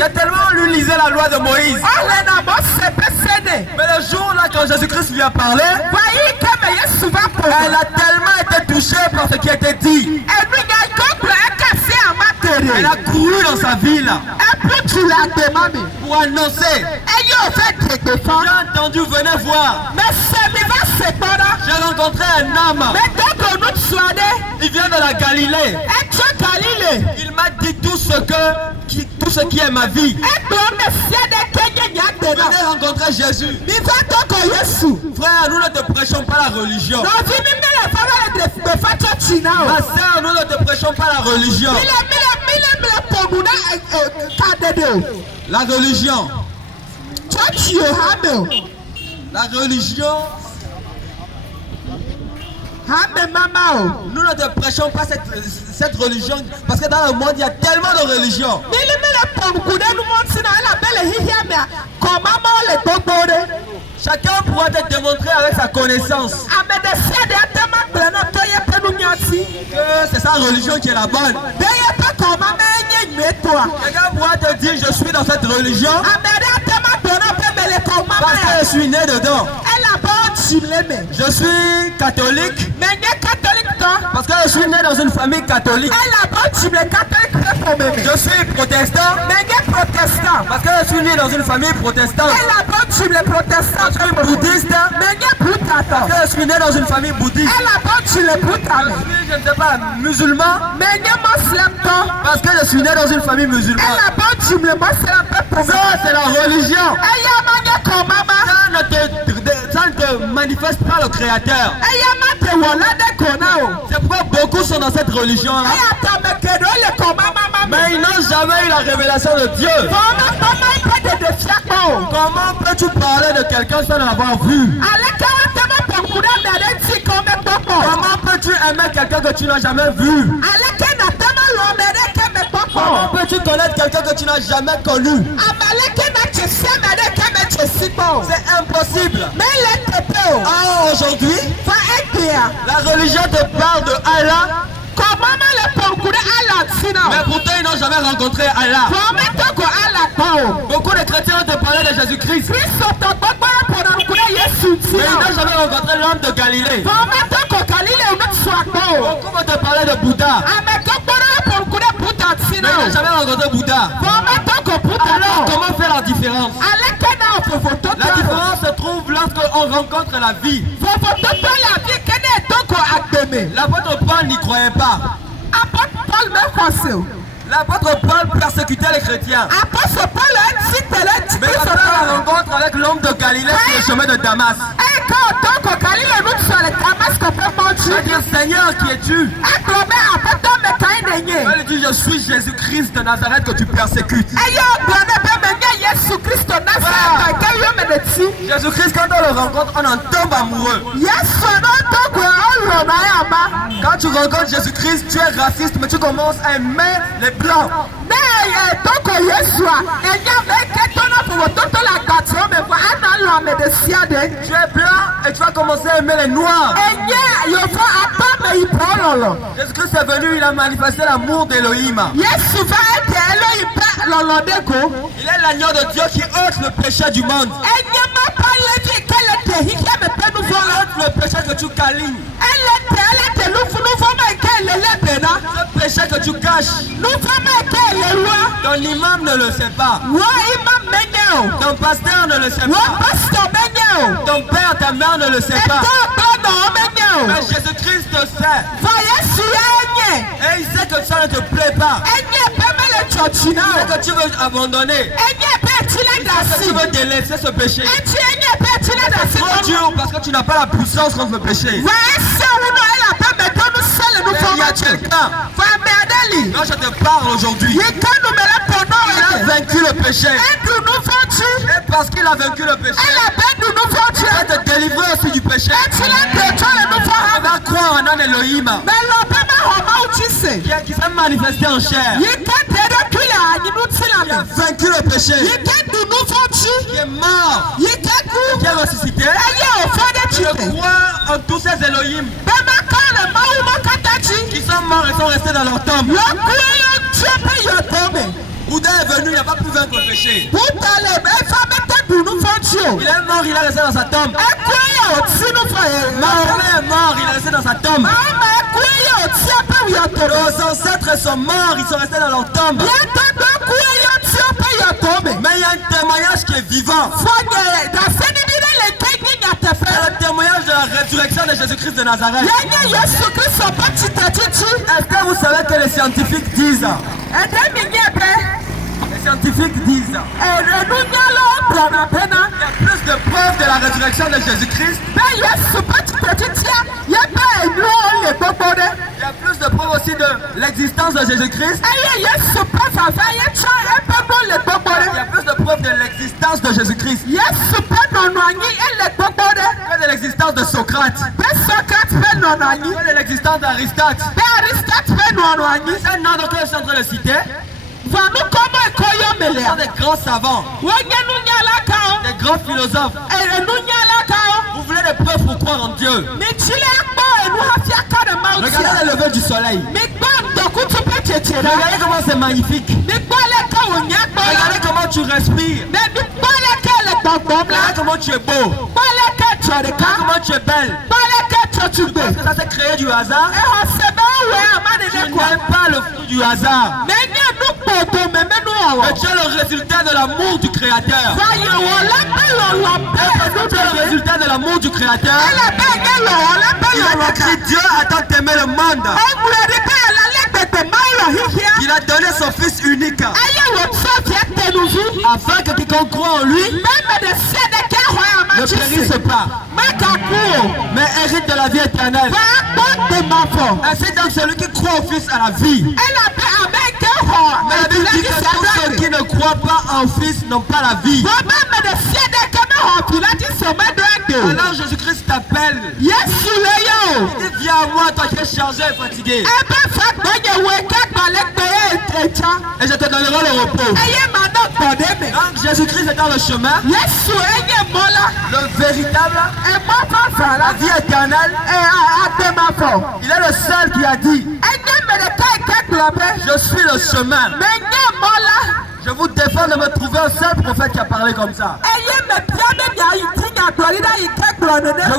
J'ai tellement lu, lisé la loi de Moïse. Mais le jour là, quand Jésus-Christ lui a parlé, elle a tellement été touchée par ce qui a été dit. Elle a couru dans sa vie là pour annoncer. J'ai entendu, venez voir. J'ai rencontré un homme. Il vient de la Galilée. Il m'a dit tout ce qui est ma vie. Venez rencontrer Jésus. Frère, nous ne te prêchons pas la religion. Ma soeur, nous ne te prêchons pas la religion. La religion. La religion. Nous ne te prêchons pas cette religion parce que dans le monde il y a tellement de religions. Chacun pourra te démontrer avec sa connaissance que c'est sa religion qui est la bonne. Chacun pourra te dire je suis dans cette religion parce que je suis né dedans. Je suis catholique parce que je suis né dans une famille catholique. Je suis protestant parce que je suis né dans une famille protestante. Je suis bouddhiste parce que je suis né dans une famille bouddhiste. Je suis, je ne sais pas, musulman parce que je suis né dans une famille musulmane. Ça c'est la religion. Ça ne te manifeste pas le Créateur. C'est pourquoi beaucoup sont dans cette religion-là. Mais ils n'ont jamais eu la révélation de Dieu. Comment peux-tu parler de quelqu'un sans l'avoir vu? Comment peux-tu aimer quelqu'un que tu n'as jamais vu? Comment peux-tu connaître quelqu'un que tu n'as jamais connu? C'est impossible. Ah, aujourd'hui, la religion te parle de Allah. Mais pourtant ils n'ont jamais rencontré Allah. Beaucoup de chrétiens te parlaient de Jésus-Christ. Mais ils n'ont jamais rencontré l'homme de Galilée. Beaucoup vont te parler de Bouddha. Mais ils n'ont jamais rencontré Bouddha. Alors comment faire la différence? La différence se trouve lorsqu'on rencontre la vie. L'apôtre Paul n'y croyait pas. L'apôtre Paul persécutait les chrétiens. Mais quand on la rencontre avec l'homme de Galilée sur le chemin de Damas, il dit Seigneur, qui es-tu? Il lui dit je suis Jésus-Christ de Nazareth que tu persécutes. Jésus-Christ, quand on le rencontre, on en tombe amoureux. Quand tu rencontres Jésus-Christ, tu es raciste, mais tu commences à aimer les blancs. Tu es blanc et tu vas commencer à aimer les noirs. Jésus-Christ est venu, il a manifesté l'amour d'Elohim. Il est l'agneau de Dieu qui ôte le péché du monde. Il ôte le péché que tu câlines. Ce péché que tu caches. Ton imam ne le sait pas. Ton pasteur ne le sait pas. Ton père, ta mère ne le sait pas. Mais Jésus-Christ te sait. Et il sait que ça ne te plaît pas. Il sait que tu veux abandonner. Il sait que tu veux délaisser ce péché. C'est trop dur parce que tu n'as pas la puissance contre le péché. Mais il y a quelqu'un dont je te parle aujourd'hui. Il a vaincu le péché. Et parce qu'il a vaincu le péché, il va te délivrer aussi du péché. Il va croire en un Elohim qui s'est manifesté en chair. Qui a vaincu le péché. Qui est mort. Qui est ressuscité. Je crois en tous ces Elohim qui sont morts et sont restés dans leur tombe. Bouddha est venu, il n'a pas pu vaincre le péché. Il est mort, il est resté dans sa tombe. Mahomet est mort, il est resté dans sa tombe. Nos ancêtres sont morts, ils sont restés dans leur tombe. Mais il y a un témoignage qui est vivant. C'est le témoignage de la résurrection de Jésus-Christ de Nazareth. Est-ce que vous savez que les scientifiques disent? Les scientifiques disent il y a plus de preuves de la résurrection de Jésus-Christ. Il y a plus de preuves aussi de l'existence de Jésus-Christ. Il y a plus de preuves de l'existence de Jésus-Christ que de l'existence de Socrate, que de l'existence d'Aristote. C'est un ordre que je suis en train de citer. Ce sont des grands savants, des grands philosophes. Vous voulez des preuves pour croire en Dieu? Regardez le lever du soleil. Regardez comment c'est magnifique. Regardez comment tu respires. Regardez comment tu es beau. Regardez comment tu es belle. Est-ce que ça s'est créé du hasard? Tu n'aimes pas le fruit du hasard. Mais tu es le résultat de l'amour du Créateur. Tu es le résultat de l'amour du Créateur. Il a écrit Dieu a tant aimé le monde. Il a donné son Fils unique afin que quiconque croit en lui ne périsse pas, mais hérite de la vie éternelle. Ainsi donc celui qui croit au Fils a la vie. Mais la Bible dit que tous ceux qui ne croient pas en Fils n'ont pas la vie. Alors Jésus-Christ t'appelle. Il dit viens à moi, toi qui es chargé et fatigué, et je te donnerai le repos. Donc Jésus-Christ est dans le chemin, le véritable, la vie éternelle. Il est le seul qui a dit je suis le chemin. Je vous défends de me trouver un seul prophète qui a parlé comme ça. Je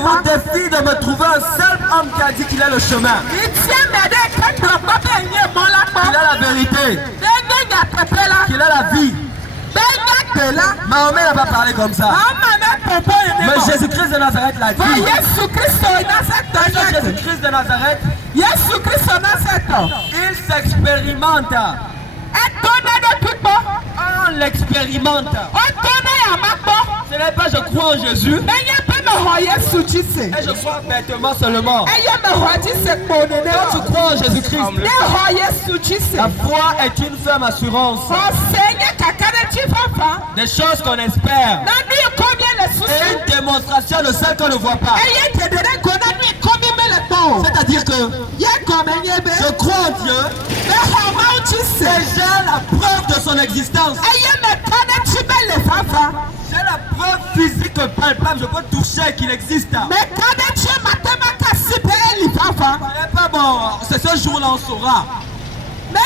vous défie de me trouver un seul homme qui a dit qu'il est le chemin, qu'il a la vérité, qu'il a la vie. Mahomet n'a pas parlé comme ça. Mais Jésus-Christ de Nazareth l'a dit. Jésus-Christ de Nazareth, il s'expérimente. On l'expérimente. Ce n'est pas je crois en Jésus et je crois bêtement seulement. Quand tu crois en Jésus-Christ, la foi est une ferme assurance des choses qu'on espère et une démonstration de celles qu'on ne voit pas. C'est-à-dire que je crois en Dieu et j'ai la preuve de son existence. J'ai la preuve physique palpable, je peux toucher qu'il existe. Ce n'est pas bon, c'est ce jour-là on saura. Ce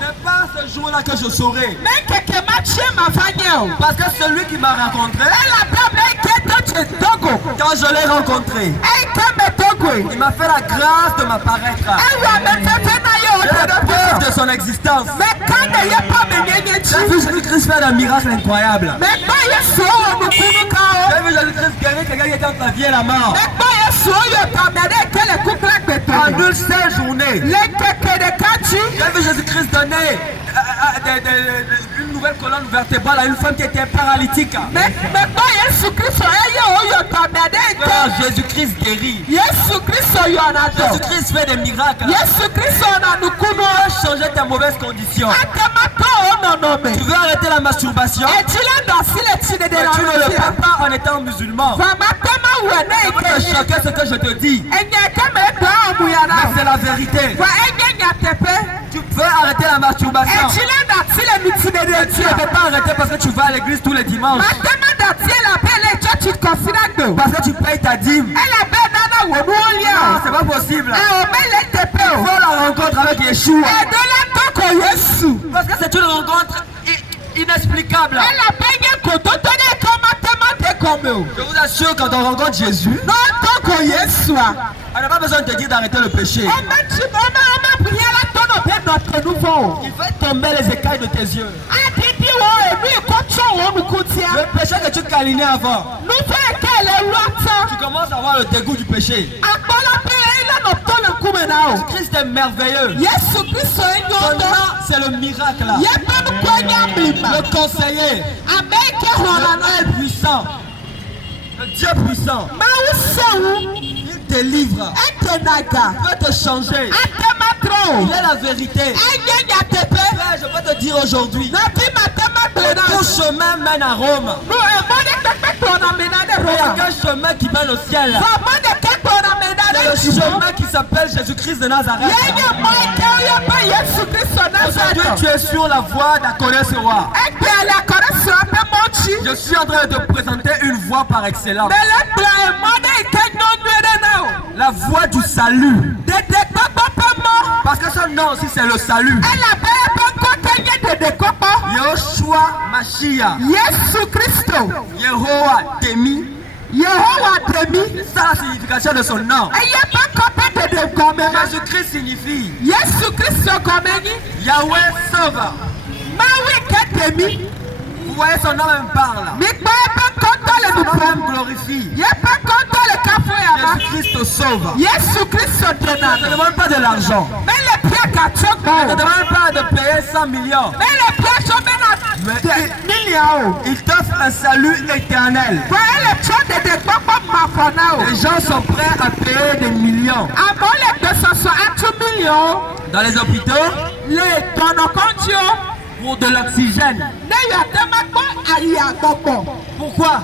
n'est pas ce jour-là que je saurai. Parce que celui qui m'a rencontré, quand je l'ai rencontré, il m'a fait la grâce de m'apparaître. J'ai la preuve de son existence. J'ai vu Jésus-Christ faire un miracle incroyable. J'ai vu Jésus-Christ guérir quelqu'un qui était entre la vie et la mort. En une seule journée. J'ai vu Jésus-Christ donner une nouvelle colonne vertébrale à une femme qui était paralytique. Jésus-Christ guérit. Jésus-Christ fait des miracles. Tu veux changer tes mauvaises conditions. Tu veux arrêter la masturbation. Mais tu ne le fais pas en étant musulman. Ça va te choquer ce que je te dis. Mais c'est la vérité. Tu peux arrêter la masturbation. Mais tu ne peux pas arrêter parce que tu vas à l'église tous les dimanches. Parce que tu payes ta dîme. Non, c'est pas possible. Il faut la rencontre avec Yeshua. Parce que c'est une rencontre inexplicable. Je vous assure, quand on rencontre Jésus, on n'a pas besoin de te dire d'arrêter le péché. Il fait tomber les écailles de tes yeux. Le péché que tu câlinais avant, tu commences à avoir le dégoût du péché. Christ est merveilleux. Son nom, c'est le miracle. Le conseiller. Le puissant. Le Dieu puissant. Il délivre. Il peut te changer. Il est la vérité. Frère, je peux te dire aujourd'hui, ton chemin mène à Rome. Il y a qu'un chemin qui mène au ciel. C'est le chemin qui s'appelle Jésus-Christ de Nazareth. Aujourd'hui, tu es sur la voie d'Akoné Sewa. Je suis en train de te présenter une voie par excellence. La voie du salut. Parce que son nom aussi, c'est le salut. Yoshua Mashiach. Yehowa Temi. C'est ça la signification de son nom. Jésus-Christ signifie Yahweh sauve. Vous voyez, son nom même parle. Son nom même glorifie. Jésus-Christ sauve. Ne te demande pas de l'argent. Ne te demande pas de payer 100 millions. Mais il t'offre un salut éternel. Les gens sont prêts à payer des millions. Dans les hôpitaux, pour de l'oxygène. Pourquoi?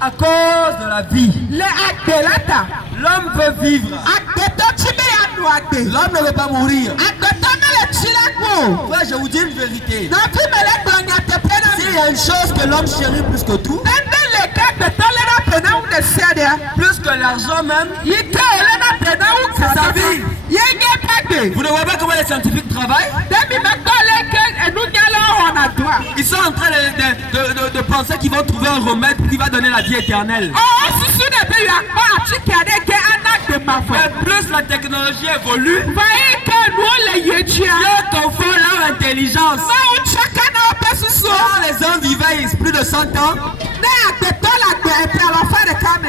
À cause de la vie. L'homme veut vivre. L'homme ne veut pas mourir. Ouais, je vous dis une vérité. S'il y a une chose que l'homme chérit plus que tout, plus que l'argent même, c'est sa vie. Vous ne voyez pas comment les scientifiques travaillent? Ils sont en train de penser qu'ils vont trouver un remède qui va donner la vie éternelle. Mais plus la technologie évolue, Dieu confond leur intelligence. Quand les hommes vivaient plus de 100 ans,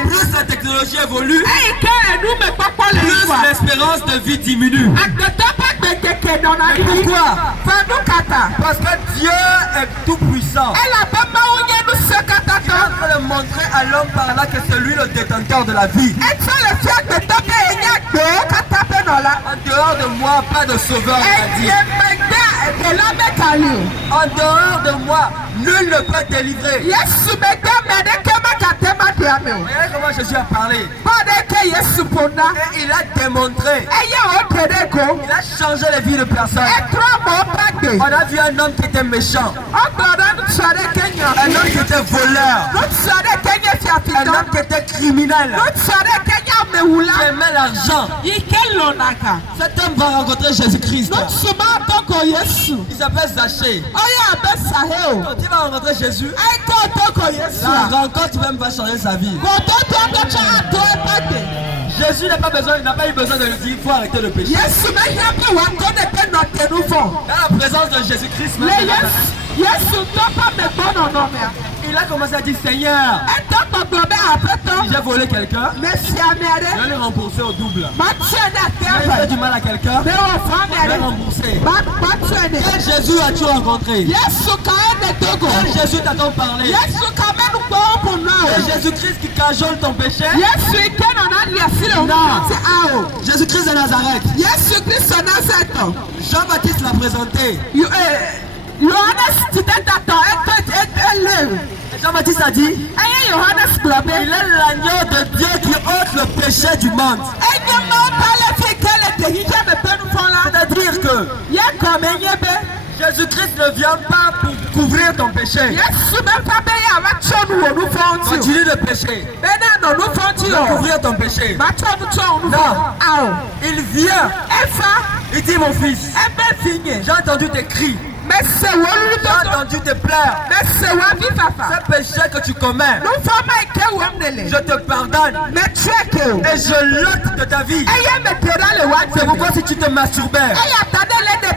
plus la technologie évolue, plus l'espérance de vie diminue. Pourquoi? Parce que Dieu est tout puissant. Il est en train de montrer à l'homme par là que c'est lui le détenteur de la vie. En dehors de moi, pas de sauveur. En dehors de moi, nul ne peut délivrer. Regardez comment Jésus a parlé. Et il a démontré. Il a changé les vies de personnes. On a vu un homme qui était méchant. Un homme qui était voleur. Un homme qui était criminel. Qui aimait l'argent. Cet homme va rencontrer Jésus-Christ. Il s'appelle Zachée. Quand il va rencontrer Jésus, la rencontre même va changer sa vie. Jésus n'a pas eu besoin de lui dire il faut arrêter le péché. Dans la présence de Jésus-Christ, il a commencé à dire Seigneur, si j'ai volé quelqu'un, je vais le rembourser au double. Si j'ai fait du mal à quelqu'un, je vais rembourser. Quel Jésus as-tu rencontré? Quel Jésus t'a-t-on parlé? Jésus-Christ qui cajole ton péché? Non. Jésus-Christ de Nazareth. Jean-Baptiste l'a présenté. Jean-Baptiste a dit, il est l'agneau de Dieu qui ôte le péché du monde. C'est-à-dire que Jésus-Christ ne vient pas pour couvrir ton péché. Continue de pécher. Pour couvrir ton péché. Non. Il vient. Il dit dit mon fils. J'ai entendu tes cris. J'ai entendu tes pleurs. Ce péché que tu commets, je te pardonne. Et je l'ôte de ta vie. C'est pourquoi si tu te masturbais,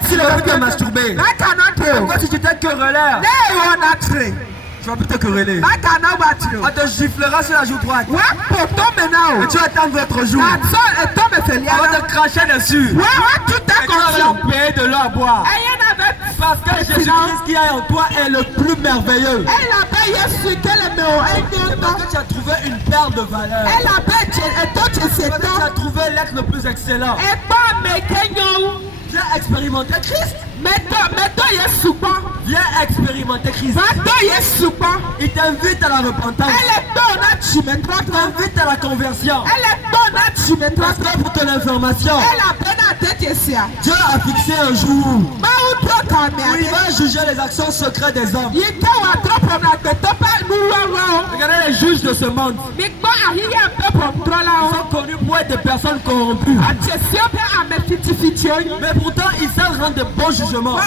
tu ne peux plus te masturber. Pourquoi si tu t'es querelleur, tu vas plus te quereller. On te giflera sur la joue droite. Et tu attends votre jour. On va te cracher dessus. Et tu vas payer de l'eau à boire. Parce que Jésus-Christ qui est en toi est le plus merveilleux. Parce que tu as trouvé une perle de valeur. Parce que tu as trouvé l'être le plus excellent. Viens expérimenter Christ. Viens expérimenter Christ. Il t'invite à la repentance. Il t'invite à la conversion. Parce que pour ton information, Dieu a fixé un jour où il va juger les actions secrètes des hommes. Regardez les juges de ce monde. Ils sont connus pour être des personnes corrompues. Mais pourtant, ils savent rendre de bons jugements.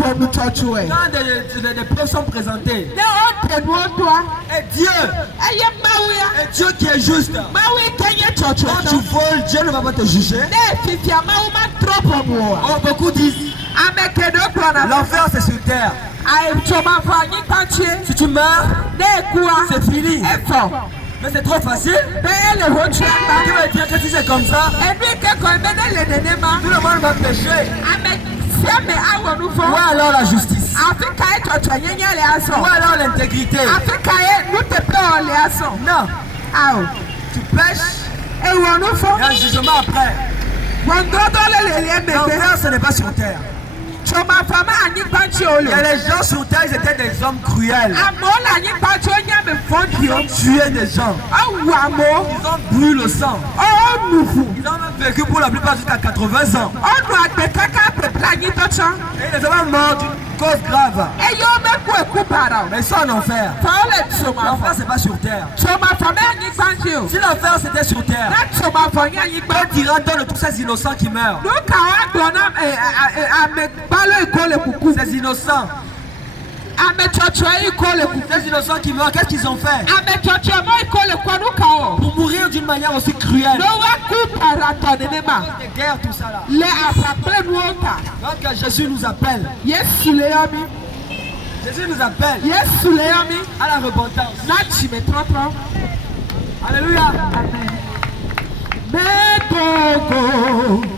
Quand des preuves sont présentées. Et Dieu qui est juste. Quand tu voles, Dieu ne va pas te juger. Oh, beaucoup disent l'enfer c'est sur terre. Si tu meurs, c'est fini. Mais c'est trop facile. Tu vas dire que si c'est comme ça, tout le monde va pécher. Où est alors la justice? Où est alors l'intégrité? Non. Tu pêches, il y a un jugement après. L'enfer ce n'est pas sur terre. Il y a les gens sur terre, ils étaient des hommes cruels. Ils ont tué des gens. Ils ont brûlé le sang. Ils ont même vécu pour la plupart jusqu'à 80 ans. Et ils sont morts d'une cause grave. Mais ils sont en enfer. L'enfer c'est pas sur terre. Si l'enfer c'était sur terre, on dira donne tous ces innocents qui meurent. Ces innocents. Ces innocents qui meurent, qu'est-ce qu'ils ont fait? Pour mourir d'une manière aussi cruelle. Des guerres, tout ça là. Donc Jésus nous appelle. Jésus nous appelle à la repentance. Alléluia. Amen.